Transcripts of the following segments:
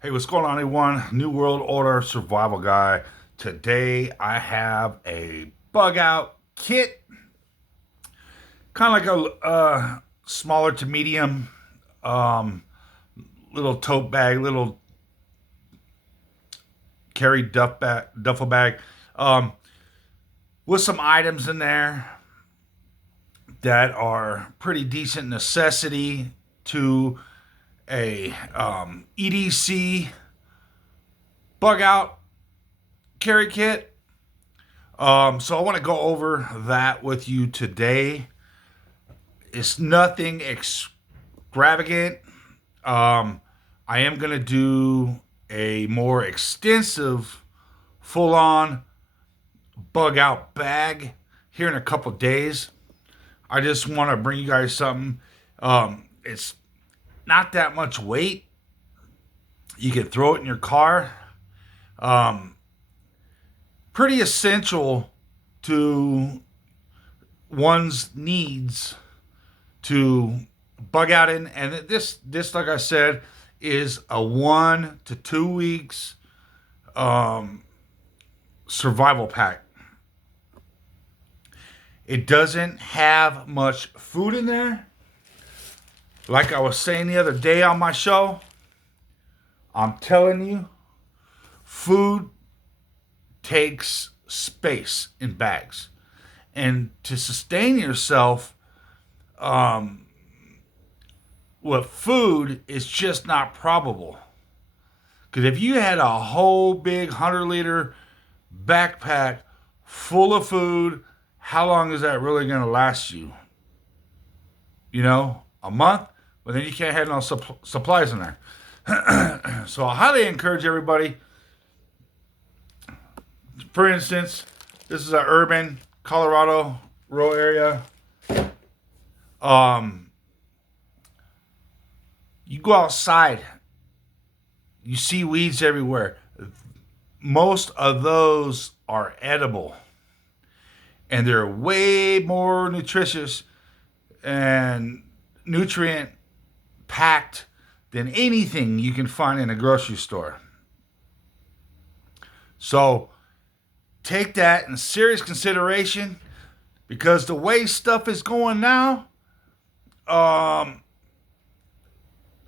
Hey, what's going on, everyone? New World Order Survival Guy. Today I have a bug out kit, kind of like a smaller to medium um, little tote bag, little carry duffel bag, um, with some items in there that are pretty decent necessity to a EDC bug out carry kit. So I want to go over that with you today. It's nothing extravagant. I am going to do a more extensive, full on bug out bag here in a couple of days. I just want to bring you guys something. It's not that much weight. You can throw it in your car. Um, Pretty essential to one's needs to bug out in. And this, like I said, is a 1 to 2 weeks um, survival pack. It doesn't have much food in there. Like I was saying the other day on my show, I'm telling you, food takes space in bags. And to sustain yourself with food is just not probable. Because if you had a whole big 100-liter backpack full of food, how long is that really going to last you? You know, a month? But then you can't have no supplies in there. So I highly encourage everybody. For instance, this is an urban Colorado rural area. You go outside, you see weeds everywhere. Most of those are edible, and they're way more nutritious and nutrient packed than anything you can find in a grocery store. So take that in serious consideration, because the way stuff is going now,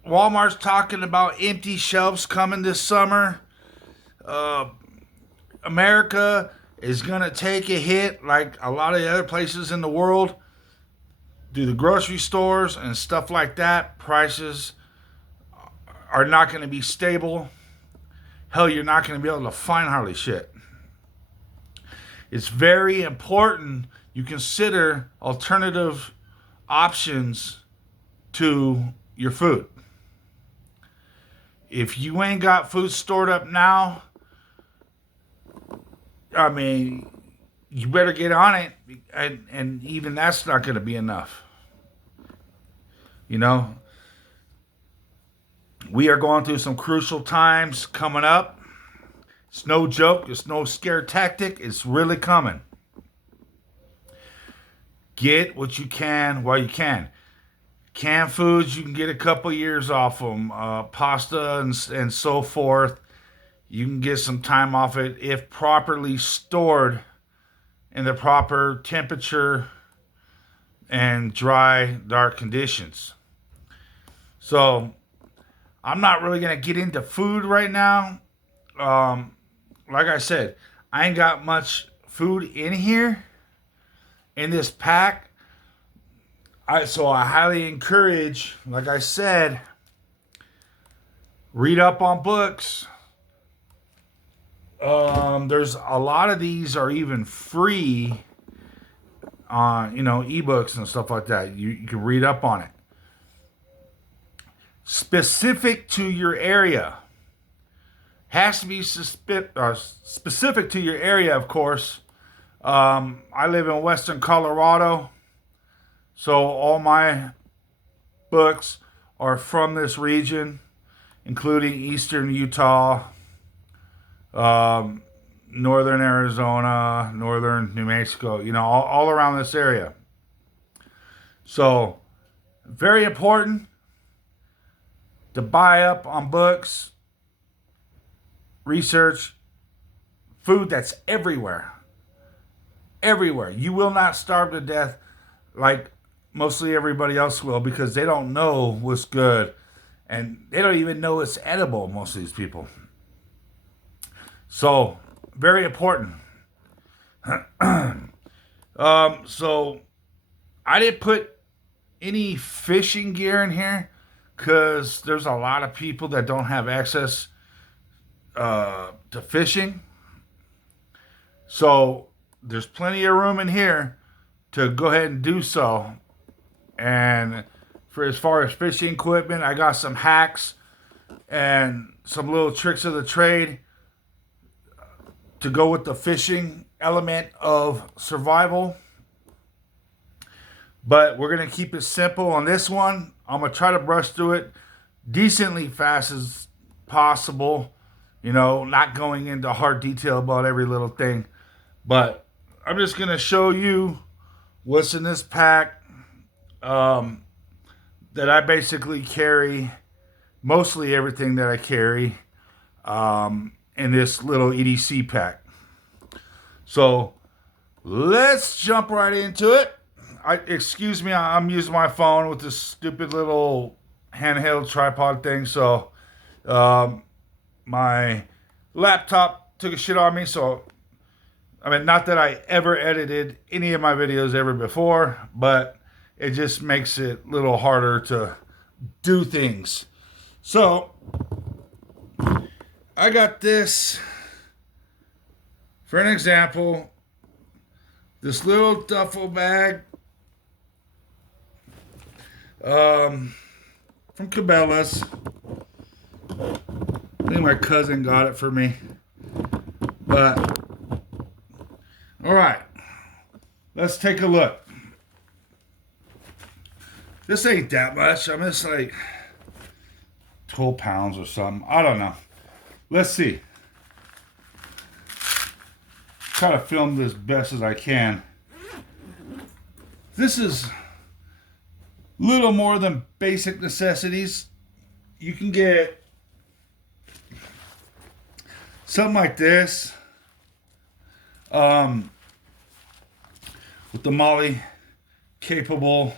Walmart's talking about empty shelves coming this summer. America is going to take a hit like a lot of the other places in the world. Do the grocery stores and stuff like that, prices are not going to be stable. Hell, you're not going to be able to find hardly shit. It's very important you consider alternative options to your food. If you ain't got food stored up now, I mean, you better get on it, and even that's not going to be enough. You know, we are going through some crucial times coming up. It's no joke. It's no scare tactic. It's really coming. Get what you can while you can. Canned foods, you can get a couple years off them. Pasta and so forth, you can get some time off it if properly stored in the proper temperature and dry, dark conditions. So, I'm not really going to get into food right now. Like I said, I ain't got much food in here in this pack. So I highly encourage, like I said, read up on books. There's a lot of these are even free on, ebooks and stuff like that. You can read up on it. Specific to your area. Has to be specific to your area, of course. I live in Western Colorado, so all my books are from this region, including Eastern Utah, Northern Arizona, Northern New Mexico, all around this area. So, very important to buy up on books research food that's everywhere. Everywhere. You will not starve to death like mostly everybody else will, because they don't know what's good. And they don't even know it's edible, most of these people. So, very important. So, I didn't put any fishing gear in here because there's a lot of people that don't have access to fishing. So, there's plenty of room in here to go ahead and do so. And for as far as fishing equipment, I got some hacks and some little tricks of the trade to go with the fishing element of survival. But we're going to keep it simple on this one. I'm going to try to brush through it decently fast as possible. You know, not going into hard detail about every little thing. But I'm just going to show you what's in this pack that I basically carry. Mostly everything that I carry in this little EDC pack. So let's jump right into it. Excuse me, I'm using my phone with this stupid little handheld tripod thing. So my laptop took a shit on me. So, I mean, not that I ever edited any of my videos ever before, but it just makes it a little harder to do things. So, I got this, for an example, this little duffel bag from Cabela's. I think my cousin got it for me. But, alright, let's take a look. This ain't that much. I'm just like 12 pounds or something. I don't know. Let's see. Try to film this best as I can. This is little more than basic necessities. You can get something like this with the Molly capable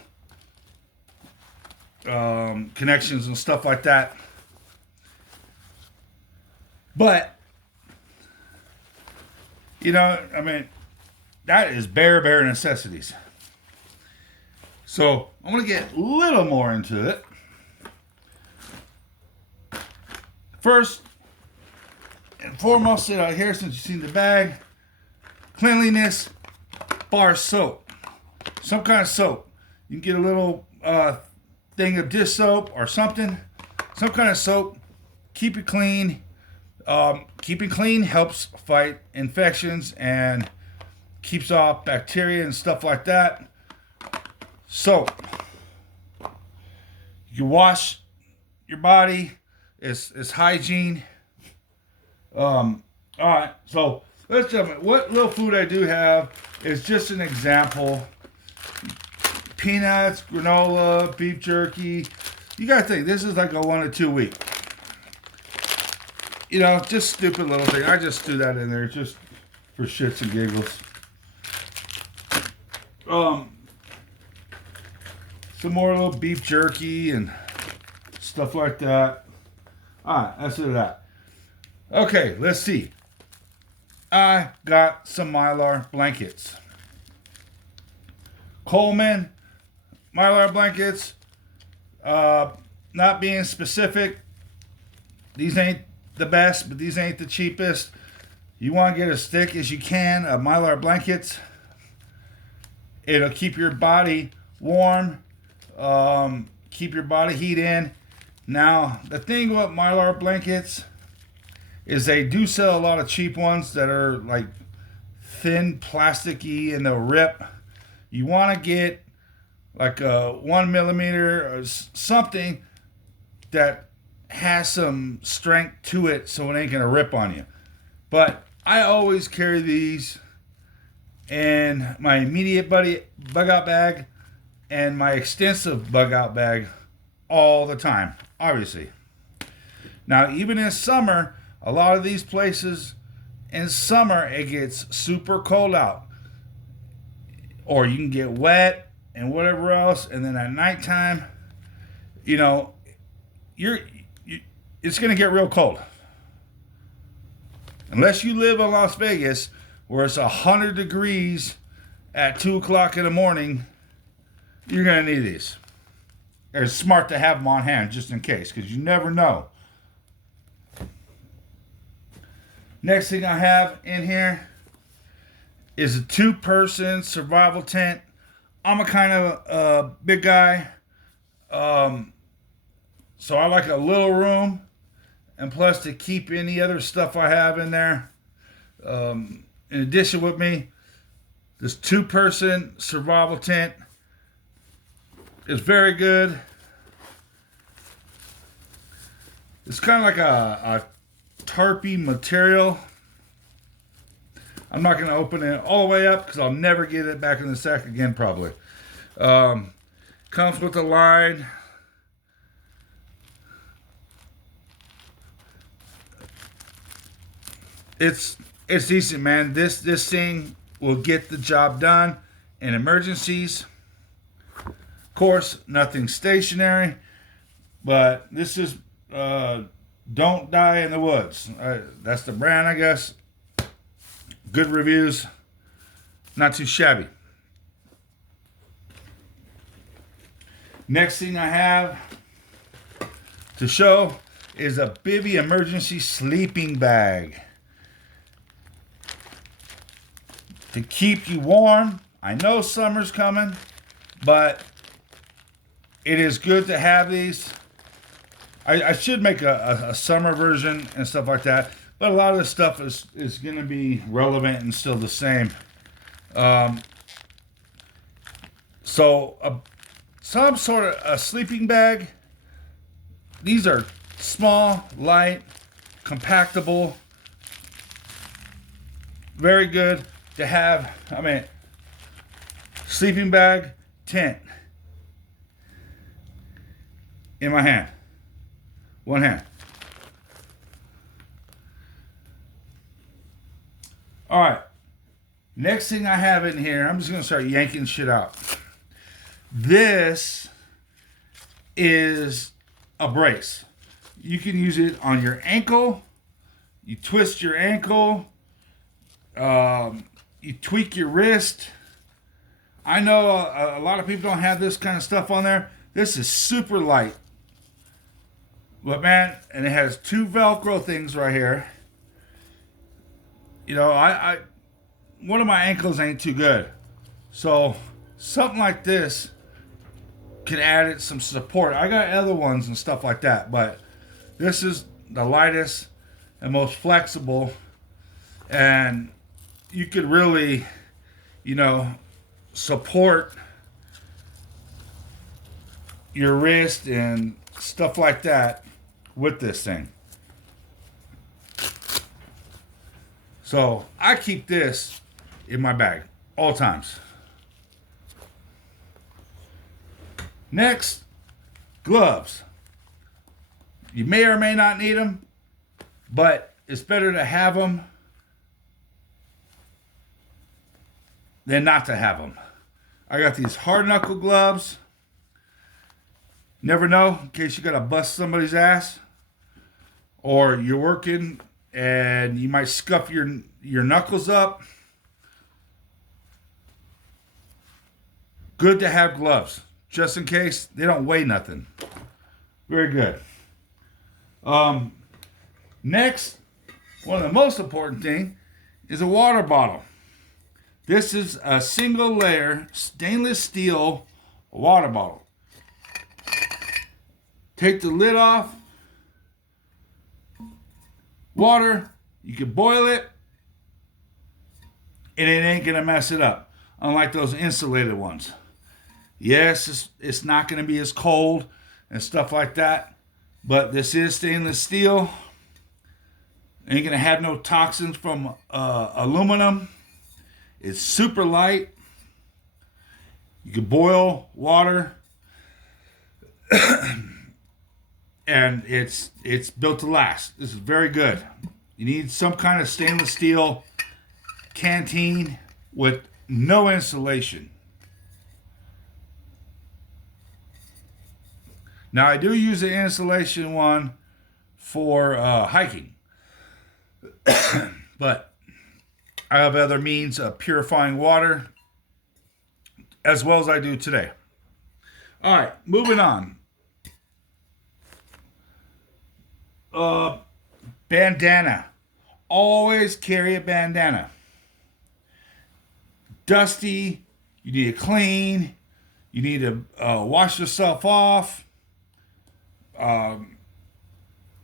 connections and stuff like that. But, you know, I mean, that is bare necessities. So, I'm going to get a little more into it. First and foremost, out here, since you've seen the bag, cleanliness, bar soap. Some kind of soap. You can get a little thing of dish soap or something. Some kind of soap. Keep it clean. Keeping clean helps fight infections and keeps off bacteria and stuff like that. So, you wash your body. It's hygiene. Alright, so let's jump in. What little food I do have is just an example. Peanuts, granola, beef jerky. You gotta think, this is like a 1 or 2 week. You know, just stupid little thing. I just threw that in there just for shits and giggles. Some more little beef jerky and stuff like that. Alright, that's it of that. Okay, let's see. I got some Mylar blankets. Coleman Mylar blankets. Not being specific, these ain't the best, but these ain't the cheapest. You want to get as thick as you can of Mylar blankets. It'll keep your body warm, keep your body heat in. Now, the thing about Mylar blankets is they do sell a lot of cheap ones that are like thin, plasticky, and they'll rip. You want to get like a 1 millimeter or something that has some strength to it so it ain't going to rip on you. But I always carry these in my immediate bug out bag and my extensive bug out bag all the time, obviously. Now, even in summer, A lot of these places in summer, it gets super cold out. Or you can get wet and whatever else. And then at nighttime, you know, it's going to get real cold. Unless you live in Las Vegas, where it's 100 degrees at 2 o'clock in the morning, you're going to need these. It's smart to have them on hand just in case, because you never know. Next thing I have in here is a 2-person survival tent. I'm a kind of big guy, so I like a little room, and plus to keep any other stuff I have in there. In addition with me, this 2-person survival tent is very good. It's kind of like a tarpy material. I'm not going to open it all the way up because I'll never get it back in the sack again probably. Comes with a line. It's decent, man. This thing will get the job done in emergencies. Of course, nothing stationary, but this is Don't Die in the Woods. That's the brand, I guess. Good reviews. Not too shabby. Next thing I have to show is a Bivy emergency sleeping bag. To keep you warm. I know summer's coming, but it is good to have these. I should make a summer version and stuff like that, but a lot of this stuff is going to be relevant and still the same. So some sort of a sleeping bag. These are small, light, compactable. Very good to have. I mean, sleeping bag, tent in my hand. One hand. All right. Next thing I have in here, I'm just going to start yanking shit out. This is a brace. You can use it on your ankle. You twist your ankle. You tweak your wrist. I know a lot of people don't have this kind of stuff on there. This is super light. But man, and it has 2 Velcro things right here. You know, I one of my ankles ain't too good. So something like this can add it some support. I got other ones and stuff like that, but this is the lightest and most flexible. And you could really, you know, support your wrist and stuff like that with this thing. So I keep this in my bag all times. Next, gloves. You may or may not need them, but it's better to have them than not to have them. I got these hard knuckle gloves. Never know, in case you gotta bust somebody's ass, or you're working and you might scuff your knuckles up. Good to have gloves, just in case. They don't weigh nothing. Very good. Next, one of the most important thing is a water bottle. This is a single layer stainless steel water bottle. Take the lid off. Water, you can boil it, and it ain't gonna mess it up. Unlike those insulated ones. Yes, it's not gonna be as cold and stuff like that, but this is stainless steel. Ain't gonna have no toxins from aluminum. It's super light. You can boil water. and it's built to last. This is very good. You need some kind of stainless steel canteen with no insulation. Now I do use the insulation one for hiking, but I have other means of purifying water as well as I do today. All right, moving on. Bandana. Always carry a bandana. Dusty, you need to clean, you need to wash yourself off.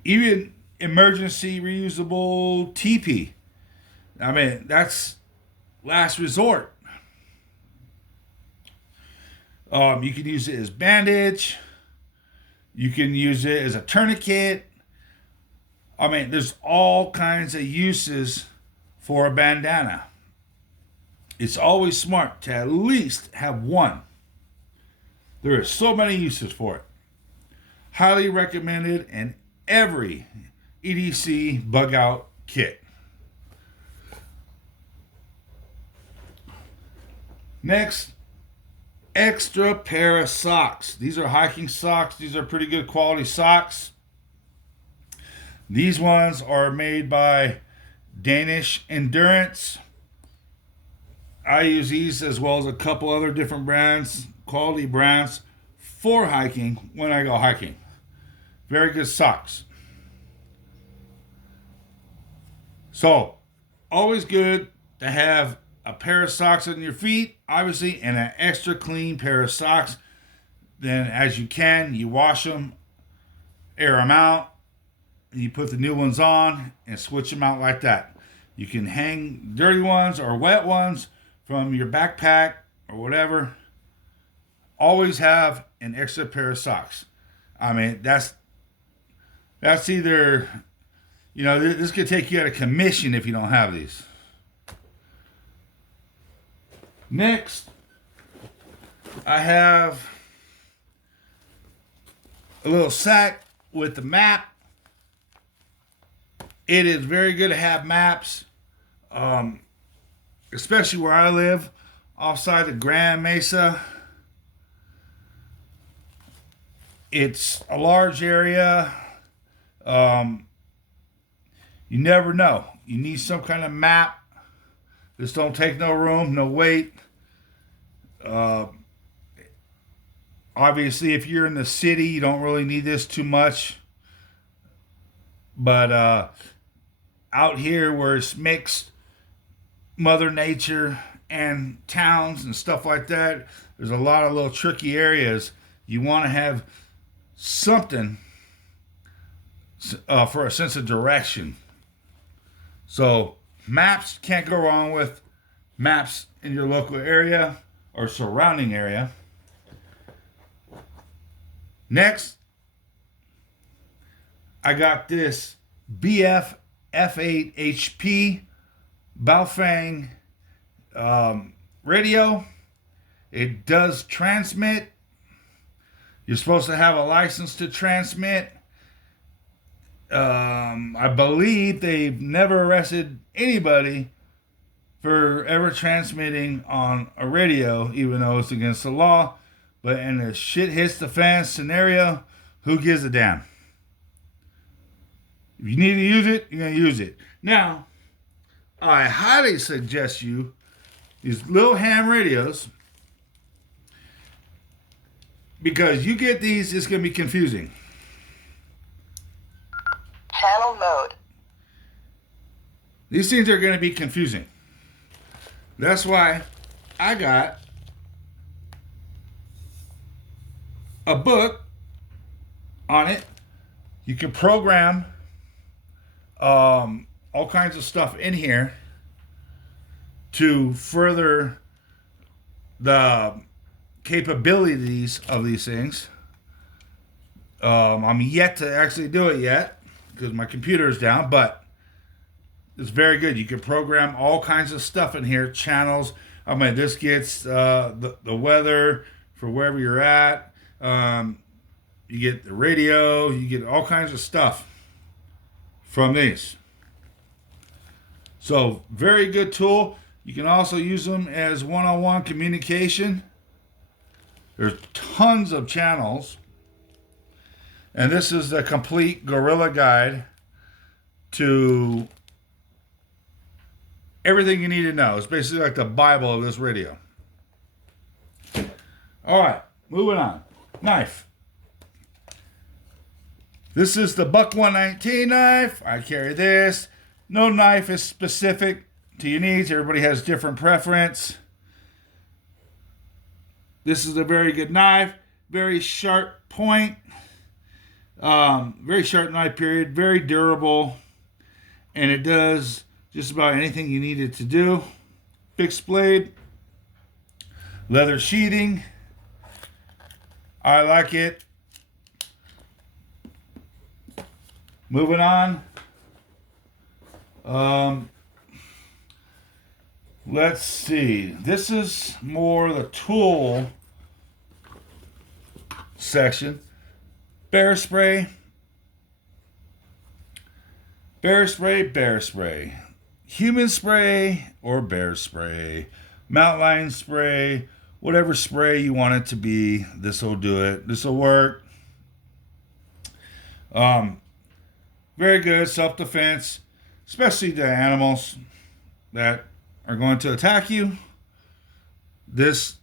Even emergency reusable TP. I mean, that's last resort. You can use it as bandage. You can use it as a tourniquet. I mean, there's all kinds of uses for a bandana. It's always smart to at least have one. There are so many uses for it. Highly recommended in every EDC bug out kit. Next, extra pair of socks. These are hiking socks. These are pretty good quality socks. These ones are made by Danish Endurance. I use these as well as a couple other different brands, quality brands, for hiking when I go hiking. Very good socks. So, always good to have a pair of socks on your feet, obviously, and an extra clean pair of socks. Then, as you can, you wash them, air them out, and you put the new ones on and switch them out like that. You can hang dirty ones or wet ones from your backpack or whatever. Always have an extra pair of socks. I mean, that's either, this could take you out of commission if you don't have these. Next, I have a little sack with the map. It is very good to have maps, especially where I live, offside the Grand Mesa. It's a large area. You never know. You need some kind of map. This don't take no room, no weight. Obviously, if you're in the city, you don't really need this too much. But out here where it's mixed, Mother Nature and towns and stuff like that, there's a lot of little tricky areas. You want to have something for a sense of direction. So maps, can't go wrong with maps in your local area or surrounding area. Next, I got this BF F8 HP Baofeng radio. It does transmit. You're supposed to have a license to transmit. I believe they've never arrested anybody for ever transmitting on a radio, even though it's against the law. But in a shit hits the fan scenario, who gives a damn? If you need to use it, you're going to use it. Now, I highly suggest you these little ham radios, because you get these, it's going to be confusing. Channel mode. These things are going to be confusing. That's why I got a book on it. You can program all kinds of stuff in here to further the capabilities of these things. I'm yet to actually do it yet because my computer is down, but it's very good. You can program all kinds of stuff in here, channels. I mean, this gets the weather for wherever you're at. You get the radio. You get all kinds of stuff from these. So very good tool. You can also use them as one-on-one communication. There's tons of channels. And this is the complete guerrilla guide to everything you need to know. It's basically like the Bible of this radio. All right, moving on. Knife. This is the Buck 119 knife. I carry this. No knife is specific to your needs. Everybody has different preference. This is a very good knife. Very sharp point. Very sharp knife period. Very durable. And it does just about anything you need it to do. Fixed blade. Leather sheathing. I like it. Moving on. Let's see. This is more the tool section. Bear spray. Bear spray, bear spray. Human spray or bear spray. Mountain lion spray. Whatever spray you want it to be. This will do it. This will work. Very good self-defense. Especially the animals that are going to attack you. This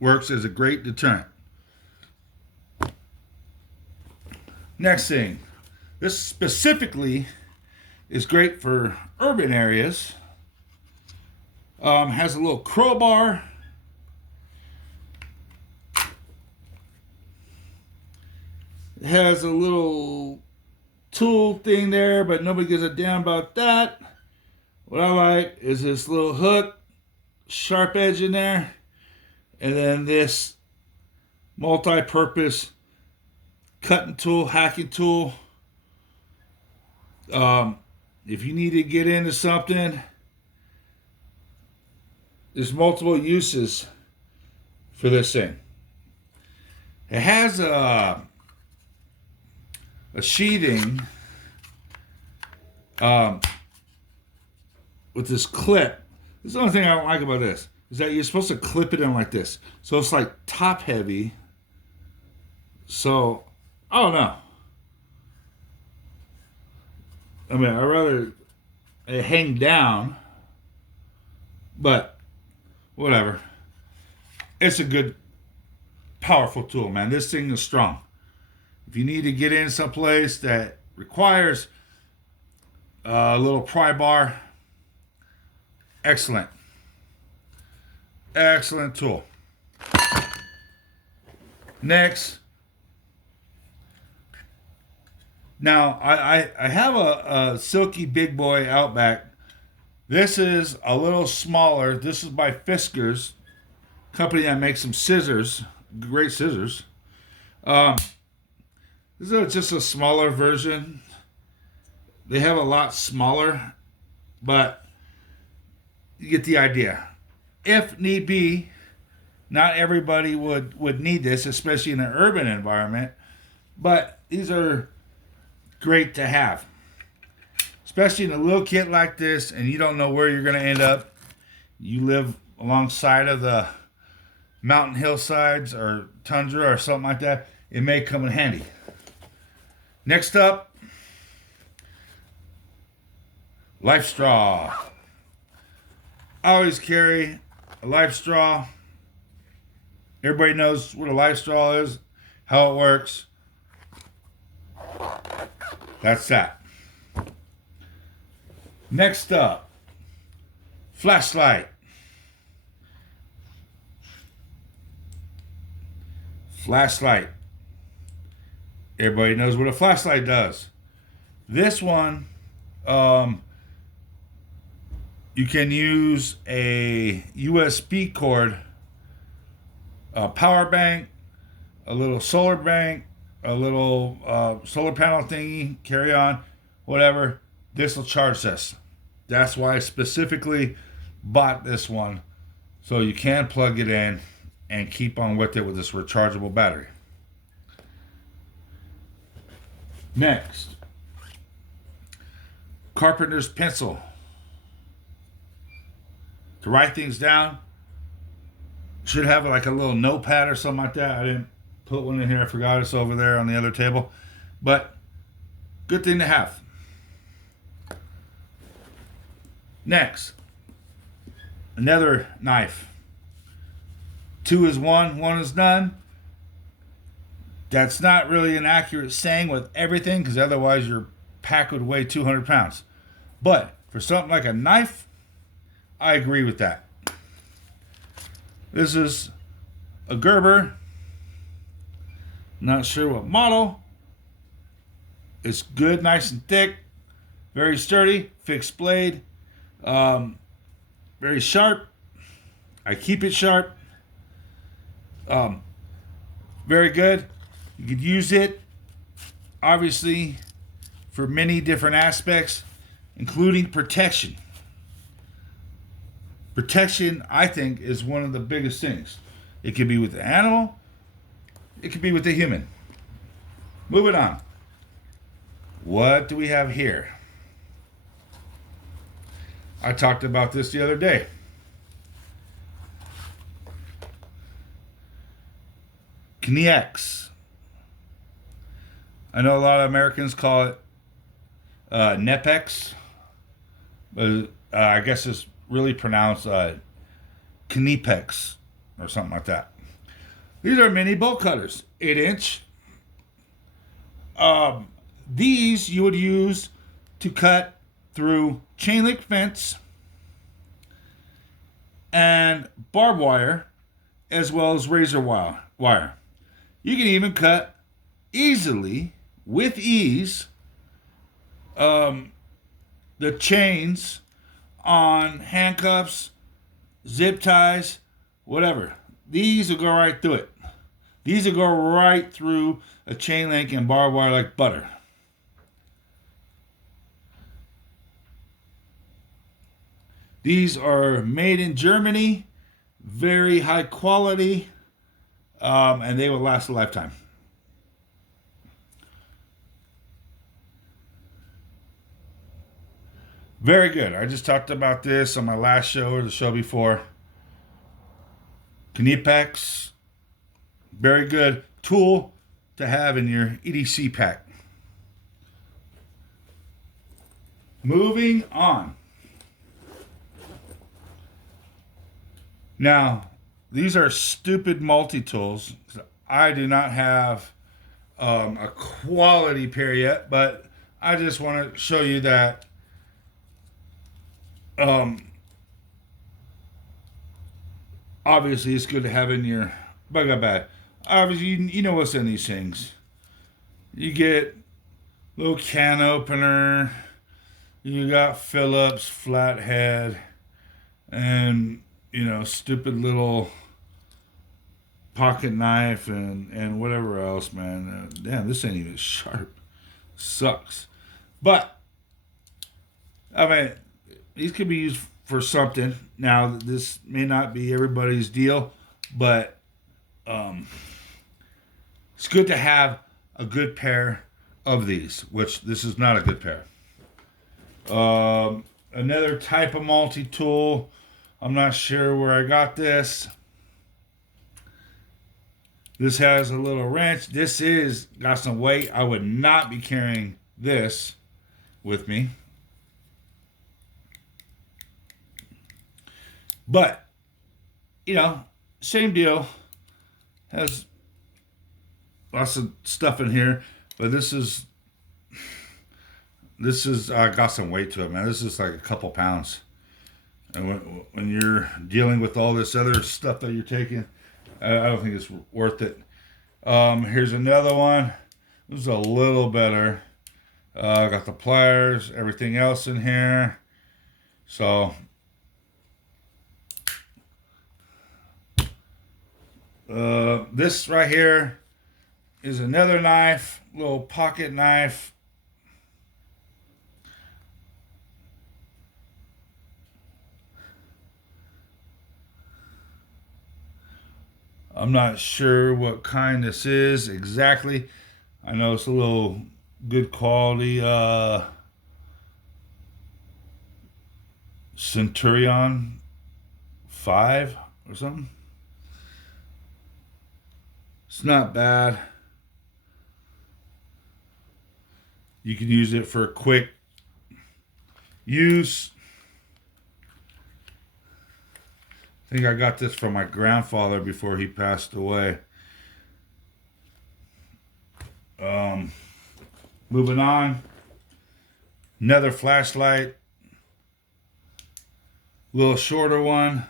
works as a great deterrent. Next thing. This specifically is great for urban areas. Has a little crowbar. It has a little tool thing there, but nobody gives a damn about that. What I like is this little hook, sharp edge in there, and then this multi-purpose cutting tool, hacking tool. If you need to get into something, there's multiple uses for this thing. It has a sheathing with this clip. This is the only thing I don't like about this, is that you're supposed to clip it in like this. So it's like top heavy. So, I don't know. I mean, I'd rather it hang down, but whatever. It's a good, powerful tool, man. This thing is strong. If you need to get in someplace that requires a little pry bar, excellent. Excellent tool. Next. Now, I have a Silky Big Boy Outback. This is a little smaller. This is by Fiskars, company that makes some scissors. Great scissors. This is just a smaller version. They have a lot smaller, but you get the idea. If need be, not everybody would need this, especially in an urban environment, but these are great to have. Especially in a little kit like this, and you don't know where you're going to end up. You live alongside of the mountain hillsides or tundra or something like that, it may come in handy. Next up, life straw. I always carry a life straw. Everybody knows what a life straw is, how it works. That's that. Next up, flashlight. Flashlight. Everybody knows what a flashlight does. This one, you can use a USB cord, a power bank, a little solar bank, a little solar panel thingy, carry on, whatever. This will charge this. That's why I specifically bought this one, so you can plug it in and keep on with it with this rechargeable battery. Next, carpenter's pencil. To write things down, should have like a little notepad or something like that. I didn't put one in here. I forgot it's over there on the other table. But good thing to have. Next, another knife. 2 is 1, 1 is none. That's not really an accurate saying with everything, because otherwise your pack would weigh 200 pounds. But for something like a knife, I agree with that. This is a Gerber. Not sure what model. It's good, nice and thick. Very sturdy, fixed blade. Very sharp. I keep it sharp. Very good. You could use it, obviously, for many different aspects, including protection. Protection, I think, is one of the biggest things. It could be with the animal. It could be with the human. Moving on. What do we have here? I talked about this the other day. Knieks. I know a lot of Americans call it Nepex, but I guess it's really pronounced Knipex or something like that. These are mini bolt cutters, 8-inch. These you would use to cut through chain link fence and barbed wire, as well as razor wire. You can even cut easily, with ease, the chains on handcuffs, zip ties, whatever. These will go right through it. These will go right through a chain link and barbed wire like butter. These are made in Germany, very high quality, and they will last a lifetime. Very good. I just talked about this on my last show or the show before. Knipex, very good tool to have in your EDC pack. Moving on. Now, these are stupid multi-tools. I do not have a quality pair yet, but I just want to show you that obviously it's good to have in your bug-out bag. Obviously, you know what's in these things. You get little can opener, you got Phillips, flathead, and stupid little pocket knife and whatever else, man. Damn, this ain't even sharp. Sucks. But, I mean, these could be used for something. Now, this may not be everybody's deal, but it's good to have a good pair of these, which this is not a good pair. Another type of multi-tool. I'm not sure where I got this. This has a little wrench. This is got some weight. I would not be carrying this with me. But, same deal. Has lots of stuff in here. But this is got some weight to it, man. This is like a couple pounds. And when you're dealing with all this other stuff that you're taking, I don't think it's worth it. Here's another one. This is a little better. Got the pliers, everything else in here. So, this right here is another knife, little pocket knife. I'm not sure what kind this is exactly. I know it's a little good quality Centurion 5 or something. It's not bad. You can use it for quick use. I think I got this from my grandfather before he passed away. Moving on. Another flashlight. A little shorter one.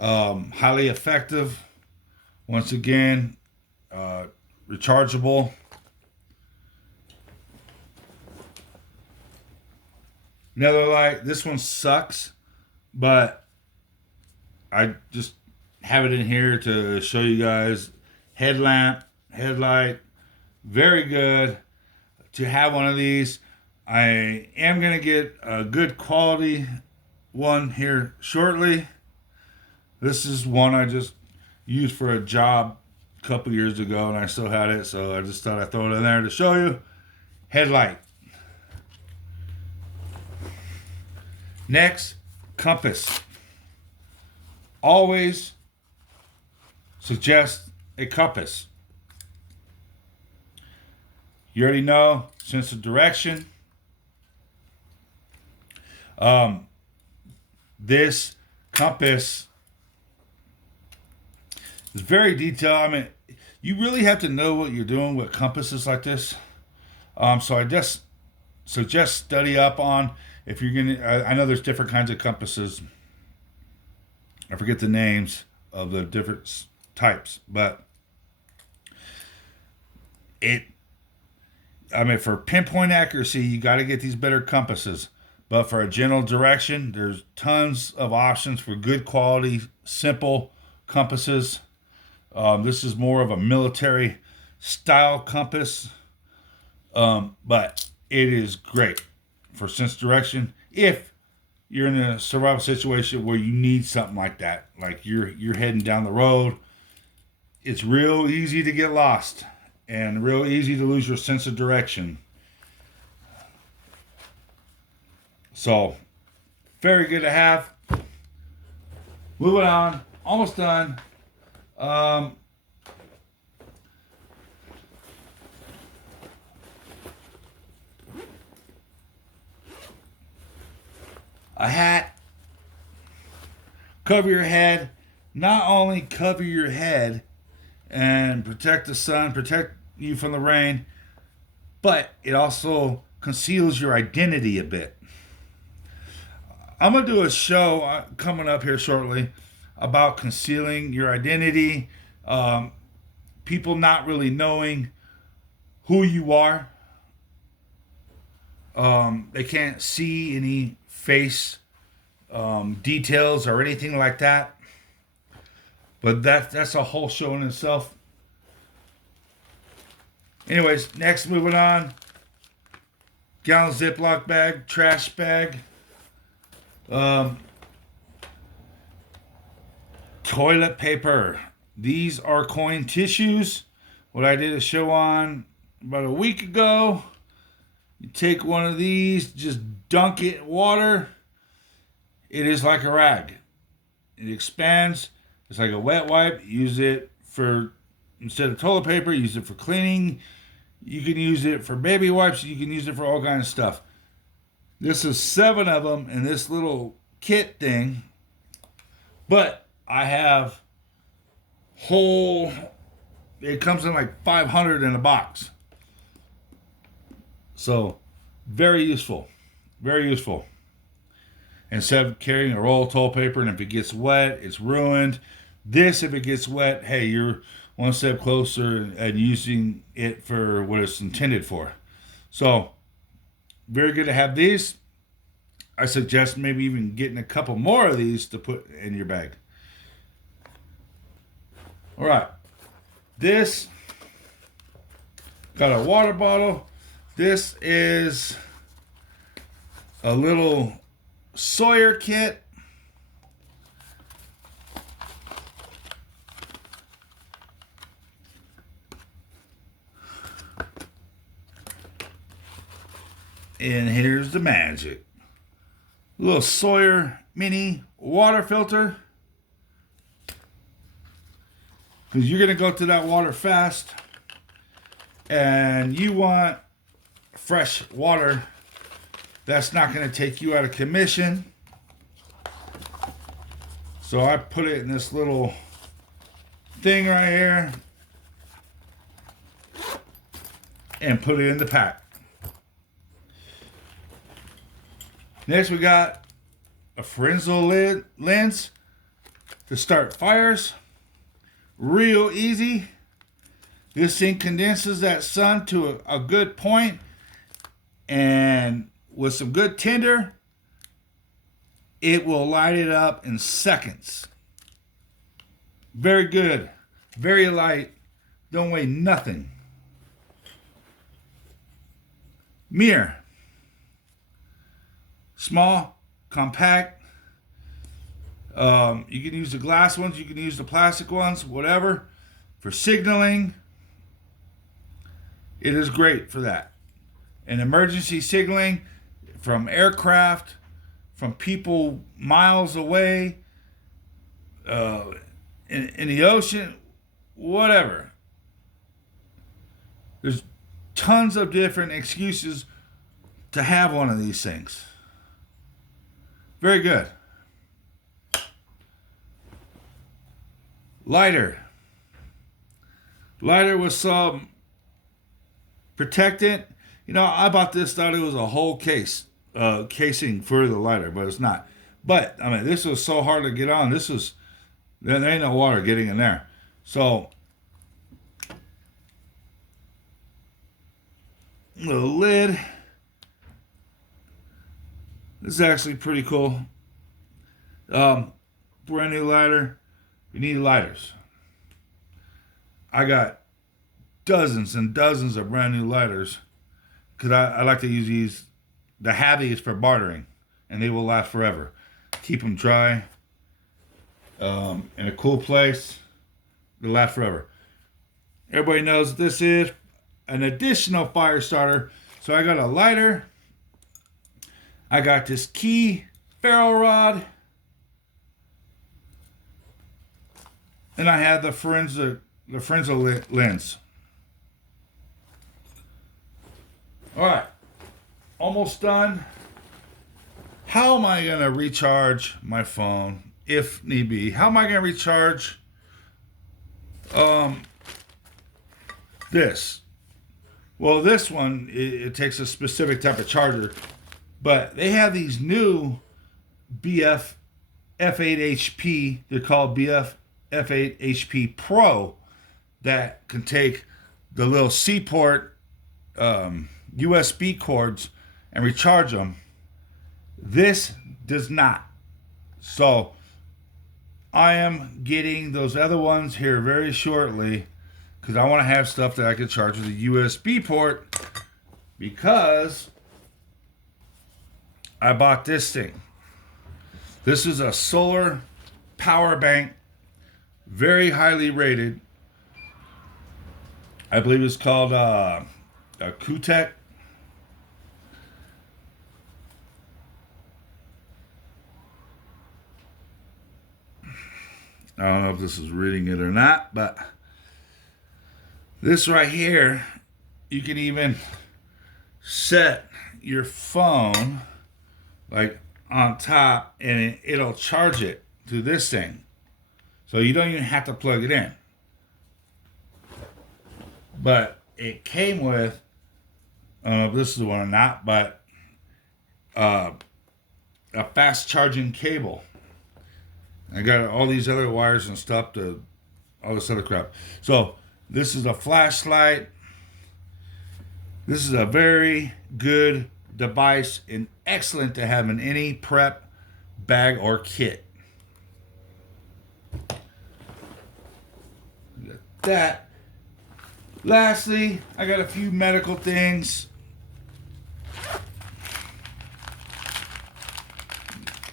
Highly effective. Once again, rechargeable. Another light. This one sucks, but I just have it in here to show you guys. Headlamp, headlight, very good to have one of these. I am going to get a good quality one here shortly. This is one I just used for a job a couple years ago, and I still had it, so I just thought I'd throw it in there to show you. Headlight. Next, compass. Always suggest a compass. You already know, sense of direction. This compass is very detailed. I mean, you really have to know what you're doing with compasses like this. So I just suggest study up on if you're gonna. I know there's different kinds of compasses. I forget the names of the different types, but for pinpoint accuracy, you got to get these better compasses. But for a general direction, there's tons of options for good quality, simple compasses. This is more of a military style compass, but it is great for sense of direction if you're in a survival situation where you need something like that. Like you're heading down the road. It's real easy to get lost and real easy to lose your sense of direction. So, very good to have. Moving on. Almost done. A hat. Cover your head. Not only cover your head and protect the sun, protect you from the rain, but it also conceals your identity a bit. I'm going to do a show coming up here shortly about concealing your identity, people not really knowing who you are. They can't see any face details or anything like that. But that's a whole show in itself. Anyways, next, moving on. Gallon Ziploc bag, trash bag. Toilet paper. These are coin tissues. What I did a show on about a week ago. You take one of these, just dunk it in water. It is like a rag. It expands. It's like a wet wipe. Use it for, instead of toilet paper, use it for cleaning. You can use it for baby wipes. You can use it for all kinds of stuff. This is 7 of them in this little kit thing. But I have it comes in like 500 in a box. So, very useful. Very useful. Instead of carrying a roll of toilet paper, and if it gets wet, it's ruined. This, if it gets wet, hey, you're one step closer and using it for what it's intended for. So, very good to have these. I suggest maybe even getting a couple more of these to put in your bag. All right. This, got a water bottle. This is a little Sawyer kit. And here's the magic. A little Sawyer mini water filter. Because you're going to go through that water fast. And you want fresh water that's not going to take you out of commission. So I put it in this little thing right here and put it in the pack. Next we got a Frenzel lens to start fires. Real easy. This thing condenses that sun to a good point, and with some good tinder, it will light it up in seconds. Very good. Very light. Don't weigh nothing. Mirror. Small, compact. You can use the glass ones. You can use the plastic ones. Whatever. For signaling. It is great for that. And emergency signaling from aircraft, from people miles away, in the ocean, whatever. There's tons of different excuses to have one of these things. Very good. Lighter. Lighter with some protectant. You know, I bought this, thought it was a whole casing for the lighter, but it's not. But, I mean, this was so hard to get on. There ain't no water getting in there. So, the lid. This is actually pretty cool. Brand new lighter. You need lighters. I got dozens and dozens of brand new lighters because I like to use these. The have these for bartering, and they will last forever. Keep them dry in a cool place. They'll last forever. Everybody knows this is an additional fire starter. So I got a lighter. I got this key ferro rod. And I have the Frenzel lens. All right. Almost done. How am I going to recharge my phone if need be? How am I going to recharge this? Well, this one, it takes a specific type of charger, but they have these new BF F8HP. They're called BF F8HP Pro that can take the little C-port USB cords and recharge them. This does not. So I am getting those other ones here very shortly because I want to have stuff that I can charge with a USB port, because I bought this thing. This is a solar power bank, very highly rated. I believe it's called a Q-Tech. I don't know if this is reading it or not, but this right here, you can even set your phone like on top, and it'll charge it to this thing. So you don't even have to plug it in. But it came with, I don't know if this is the one or not, but a fast charging cable. I got all these other wires and stuff to all this other crap. So this is a flashlight. This is a very good device and excellent to have in any prep bag or kit. Got that. Lastly, I got a few medical things.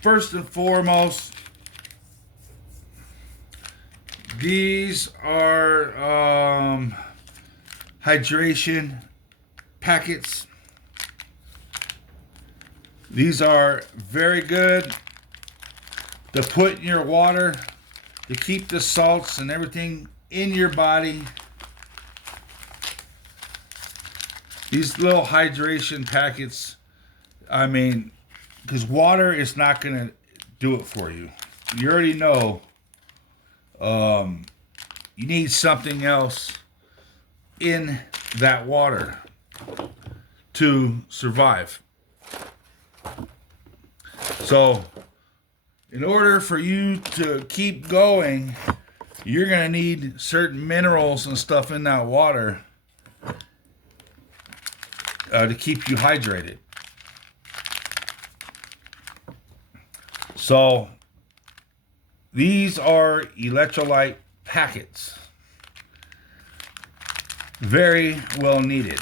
First and foremost, these are hydration packets. These are very good to put in your water to keep the salts and everything in your body. These little hydration packets, I mean, because water is not going to do it for you. You already know you need something else in that water to survive. So, in order for you to keep going, you're going to need certain minerals and stuff in that water to keep you hydrated. So, these are electrolyte packets. Very well needed.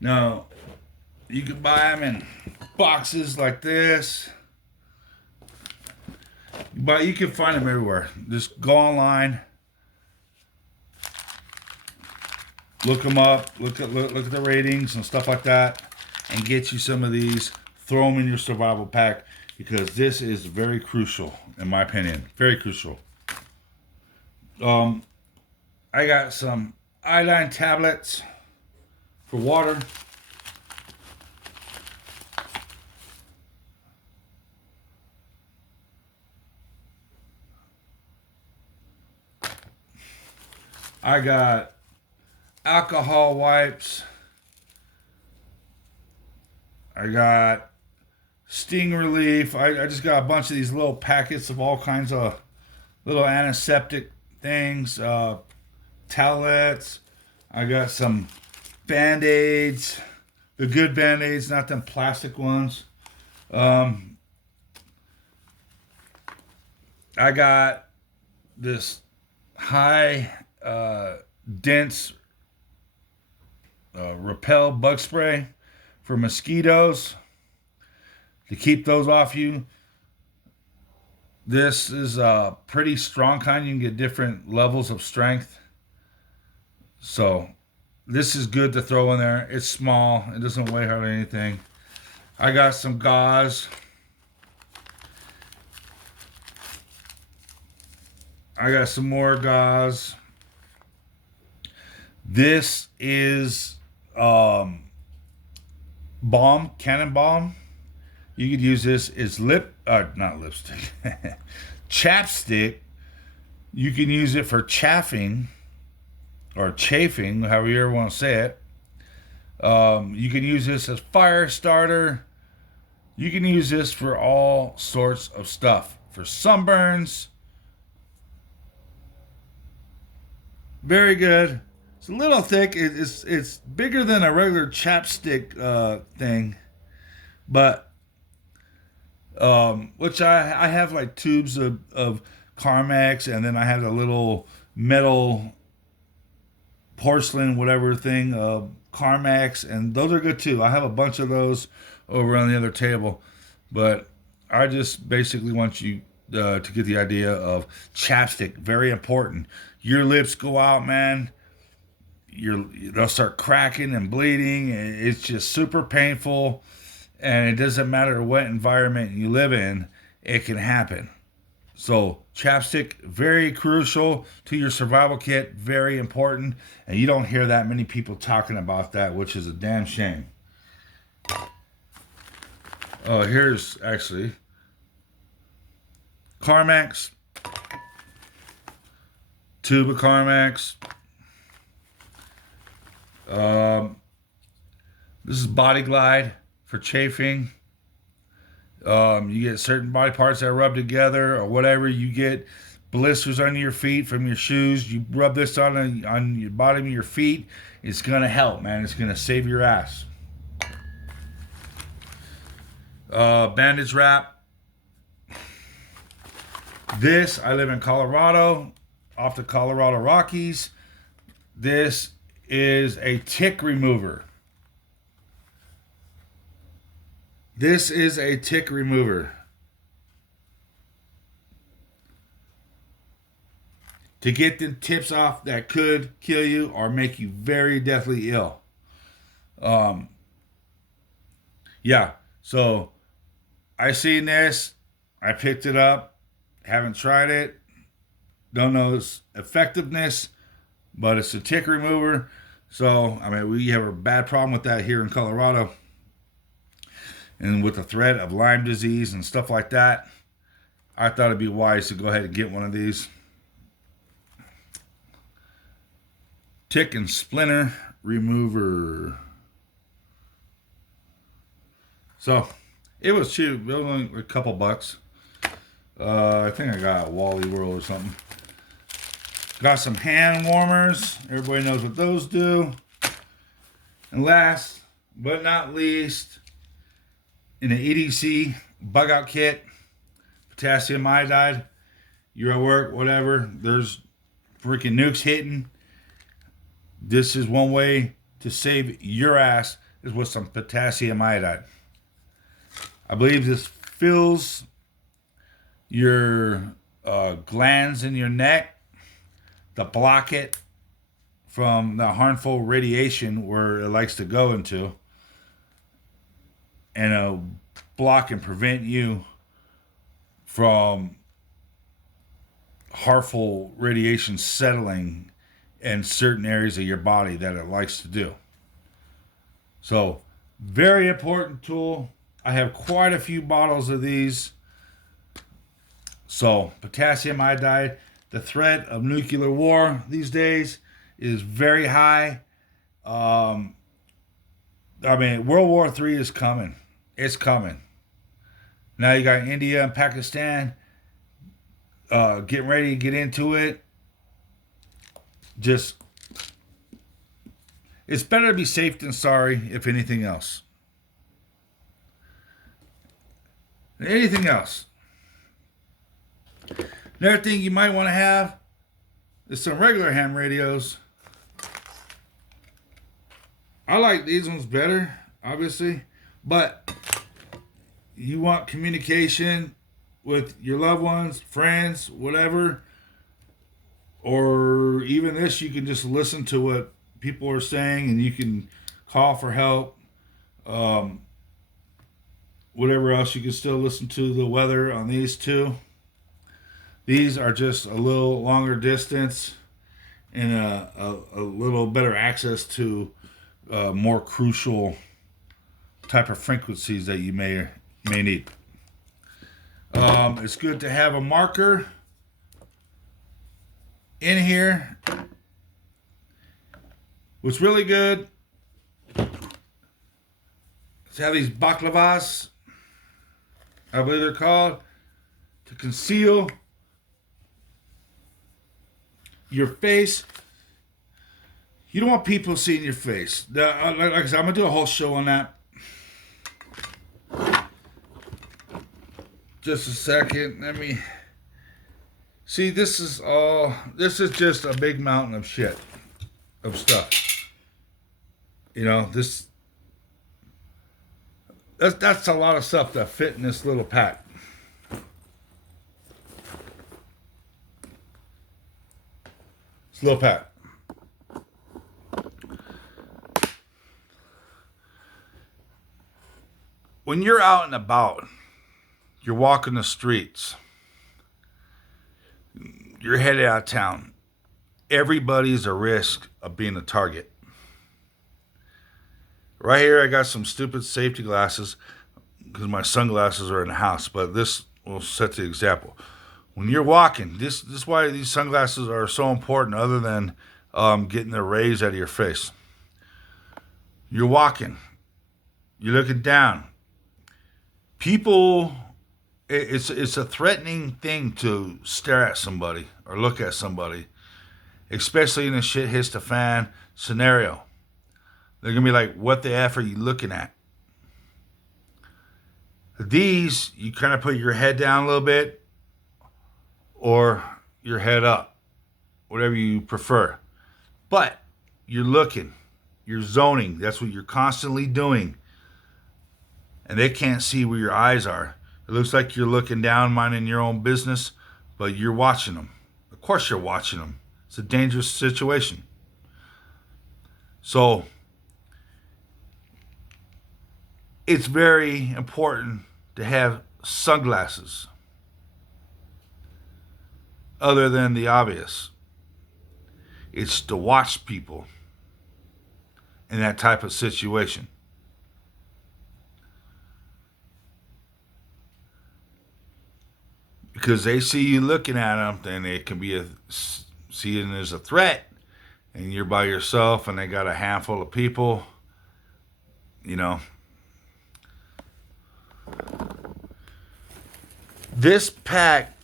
Now, you can buy them in boxes like this, but you can find them everywhere. Just go online, look them up, look at the ratings and stuff like that, and get you some of these. Throw them in your survival pack, because this is very crucial, in my opinion. Very crucial. I got some iodine tablets for water. I got alcohol wipes. I got sting relief. I just got a bunch of these little packets of all kinds of little antiseptic things. Towelettes. I got some Band-Aids. The good Band-Aids, not them plastic ones. I got this high dense repel bug spray for mosquitoes to keep those off you. This is a pretty strong kind. You can get different levels of strength. So this is good to throw in there. It's small. It doesn't weigh hardly anything. I got some gauze. I got some more gauze. This is balm, cannon balm. You could use this as not lipstick, chapstick. You can use it for chafing or chafing, however you ever want to say it. You can use this as fire starter. You can use this for all sorts of stuff. For sunburns. Very good. It's a little thick. It's bigger than a regular chapstick thing, but which I have like tubes of Carmex, and then I have a little metal porcelain whatever thing Carmex, and those are good too. I have a bunch of those over on the other table, but I just basically want you to get the idea of chapstick. Very important. Your lips go out, man. They'll start cracking and bleeding. And it's just super painful. And it doesn't matter what environment you live in, it can happen. So chapstick, very crucial to your survival kit. Very important. And you don't hear that many people talking about that, which is a damn shame. Oh, here's actually Carmex. Tube of Carmex. This is Body Glide for chafing. You get certain body parts that rub together or whatever. You get blisters under your feet from your shoes. You rub this on your bottom of your feet. It's going to help, man. It's going to save your ass. Bandage wrap. This, I live in Colorado, off the Colorado Rockies. This is a tick remover. This is a tick remover. To get the tips off that could kill you or make you very deathly ill. Yeah, so I seen this. I picked it up. Haven't tried it. Don't know its effectiveness, but it's a tick remover. So, I mean, we have a bad problem with that here in Colorado. And with the threat of Lyme disease and stuff like that, I thought it'd be wise to go ahead and get one of these. Tick and splinter remover. So, it was cheap. It was only a couple bucks. I think I got Wally World or something. Got some hand warmers. Everybody knows what those do. And last but not least, in the EDC BUGOUT KIT, potassium iodide. You're at work, whatever. There's freaking nukes hitting. This is one way to save your ass, is with some potassium iodide. I believe this fills your glands in your neck to block it from the harmful radiation where it likes to go into, and it'll block and prevent you from harmful radiation settling in certain areas of your body that it likes to do. So, very important tool. I have quite a few bottles of these. So, potassium iodide, the threat of nuclear war these days is very high. I mean, World War III is coming. It's coming. Now you got India and Pakistan getting ready to get into it. Just, it's better to be safe than sorry, if anything else. Anything else. Another thing you might want to have is some regular ham radios. I like these ones better, obviously, but you want communication with your loved ones, friends, whatever, or even this, you can just listen to what people are saying and you can call for help. Whatever else, you can still listen to the weather on these too. These are just a little longer distance and a little better access to more crucial type of frequencies that you may need. It's good to have a marker in here. What's really good is have these baklavas, I believe they're called, to conceal your face. You don't want people seeing your face. Like I said, I'm going to do a whole show on that. Just a second. Let me see. This is just a big mountain of shit, of stuff. You know, that's a lot of stuff that fit in this little pack. It's a little pack. When you're out and about, you're walking the streets, you're headed out of town, everybody's a risk of being a target. Right here, I got some stupid safety glasses because my sunglasses are in the house, but this will set the example. When you're walking, this is why these sunglasses are so important, other than getting the rays out of your face. You're walking, you're looking down. People, it's a threatening thing to stare at somebody or look at somebody, especially in a shit hits the fan scenario. They're going to be like, what the F are you looking at? These, you kind of put your head down a little bit or your head up, whatever you prefer. But you're looking, you're zoning. That's what you're constantly doing. And they can't see where your eyes are. It looks like you're looking down, minding your own business, but you're watching them. Of course you're watching them. It's a dangerous situation. So, it's very important to have sunglasses other than the obvious. It's to watch people in that type of situation. Because they see you looking at them, then it can be seen as a threat. And you're by yourself and they got a handful of people, you know. This pack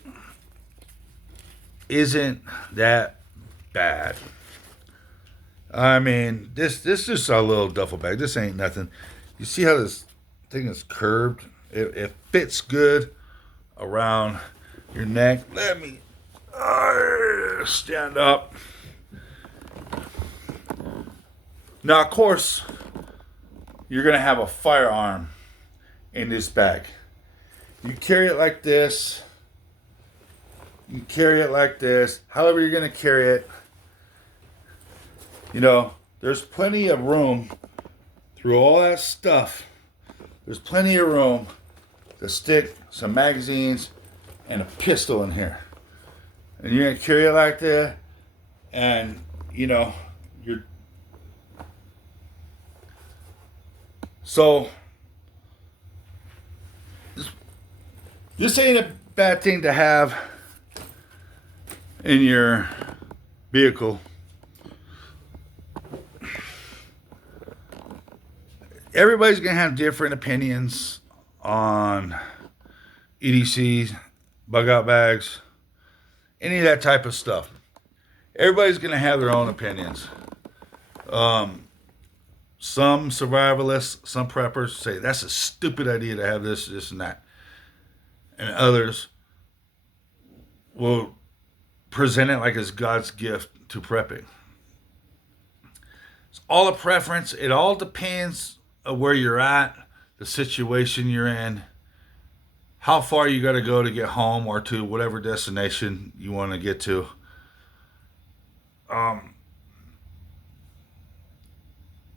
isn't that bad. I mean, this is just a little duffel bag. This ain't nothing. You see how this thing is curved? It fits good around your neck. Let me stand up. Now, of course, you're going to have a firearm in this bag. You carry it like this. You carry it like this. However you're going to carry it. You know, there's plenty of room through all that stuff. There's plenty of room to stick some magazines and a pistol in here. And you're going to carry it like that. And, you know, you're... So, this ain't a bad thing to have in your vehicle. Everybody's going to have different opinions on EDCs, bug out bags, any of that type of stuff. Everybody's going to have their own opinions. Some survivalists, some preppers say that's a stupid idea to have this, this, and that. And others will present it like it's God's gift to prepping. It's all a preference. It all depends on where you're at, the situation you're in, how far you got to go to get home or to whatever destination you want to get to.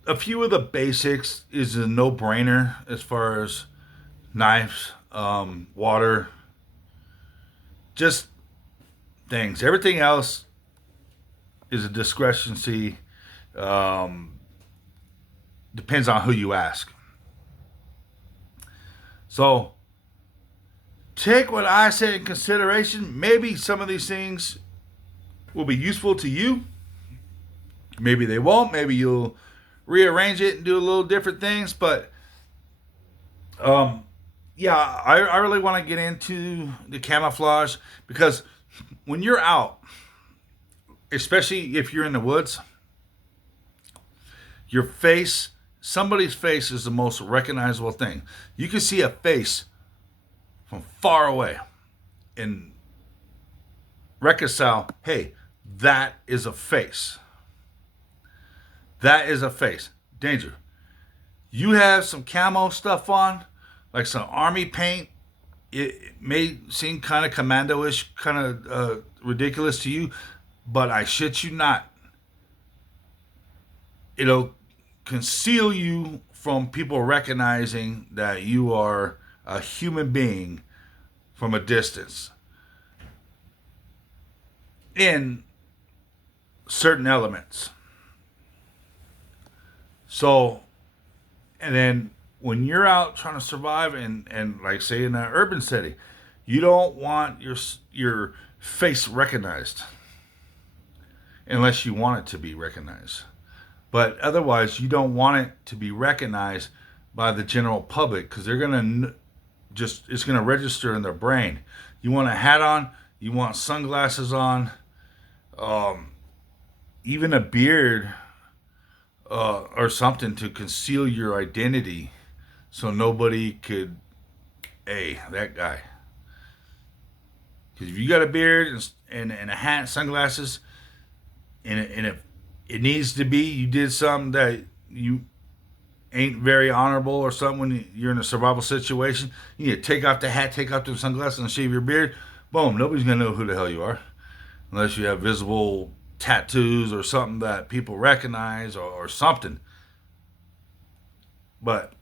A few of the basics is a no-brainer as far as knives, water, just things. Everything else is a discrepancy. Depends on who you ask. So take what I said in consideration. Maybe some of these things will be useful to you. Maybe they won't. Maybe you'll rearrange it and do a little different things. But yeah, I really want to get into the camouflage because when you're out, especially if you're in the woods, your face, somebody's face is the most recognizable thing. You can see a face from far away and reconcile, hey, that is a face. That is a face. Danger. You have some camo stuff on, like some army paint. It may seem kind of commando-ish, kind of ridiculous to you, but I shit you not. It'll conceal you from people recognizing that you are a human being from a distance in certain elements. So, and then when you're out trying to survive and like say in an urban setting, you don't want your face recognized unless you want it to be recognized. But otherwise, you don't want it to be recognized by the general public because they're going to it's going to register in their brain. You want a hat on, you want sunglasses on, even a beard or something to conceal your identity so nobody could, hey, that guy. Because if you got a beard and a hat and sunglasses, and if it needs to be, you did something that you ain't very honorable or something when you're in a survival situation, you need to take off the hat, take off the sunglasses, and shave your beard. Boom, nobody's going to know who the hell you are. Unless you have visible tattoos or something that people recognize or something. But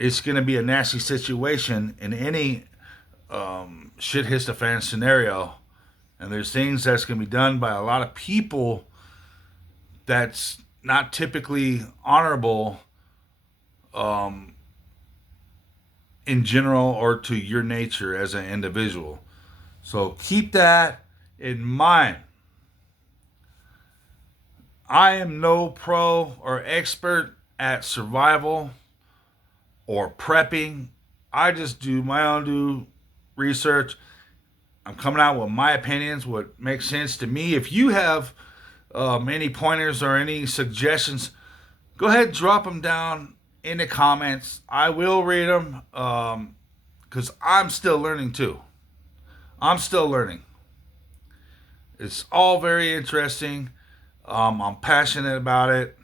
it's going to be a nasty situation in any shit hits the fan scenario. And there's things that's going to be done by a lot of people that's not typically honorable in general or to your nature as an individual. So keep that in mind. I am no pro or expert at survival or prepping. I just do my own research. I'm coming out with my opinions, what makes sense to me. If you have any pointers or any suggestions, go ahead, drop them down in the comments. I will read them because I'm still learning too. I'm still learning. It's all very interesting. I'm passionate about it.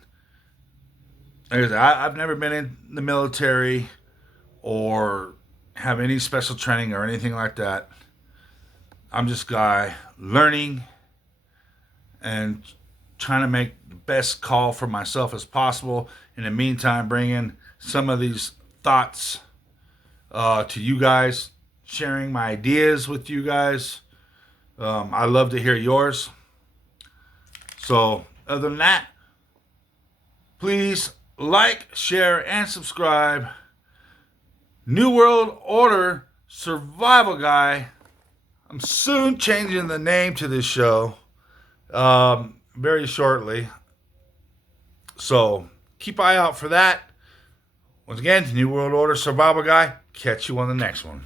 I've never been in the military or have any special training or anything like that. I'm just a guy learning and trying to make the best call for myself as possible. In the meantime, bringing some of these thoughts to you guys, sharing my ideas with you guys. I love to hear yours. So, other than that, please like, share, and subscribe. New World Order Survival Guy. I'm soon changing the name to this show very shortly. So, keep eye out for that. Once again, New World Order Survival Guy. Catch you on the next one.